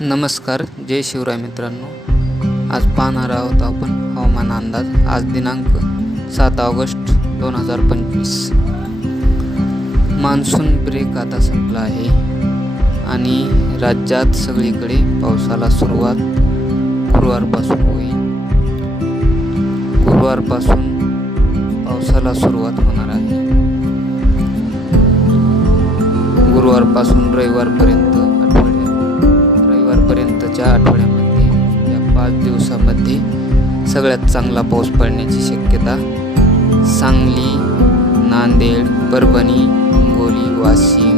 नमस्कार, जय शिवराय मित्रांनो. आज पाहणार आहोत आपण हवामान अंदाज. आज दिनांक 7 ऑगस्ट 2025. मान्सून ब्रेक आता संपला आहे आणि राज्यात सगळीकडे पावसाला सुरुवात गुरुवारपासून होईल. गुरुवारपासून पावसाला सुरुवात होणार आहे. गुरुवारपासून रविवारपर्यंतच्या आठवड्यामध्ये या 5 दिवसामध्ये सगळ्यात चांगला पाऊस पडण्याची शक्यता सांगली, नांदेड, परभणी, हिंगोली, वाशिम,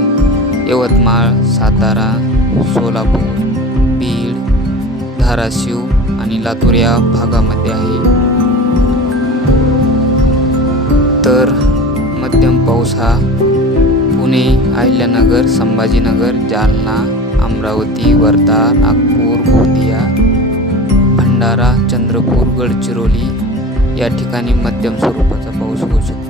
यवतमाळ, सातारा, सोलापूर, बीड, धाराशिव आणि लातूर या भागामध्ये आहे. तर मध्यम पाऊस हा पुणे, अहिल्यानगर, संभाजीनगर, जालना, अमरावती, वर्धा, नागपूर, गोंदिया, भंडारा, चंद्रपूर, गडचिरोली या ठिकाणी मध्यम स्वरूपाचा पाऊस होऊ शकतो.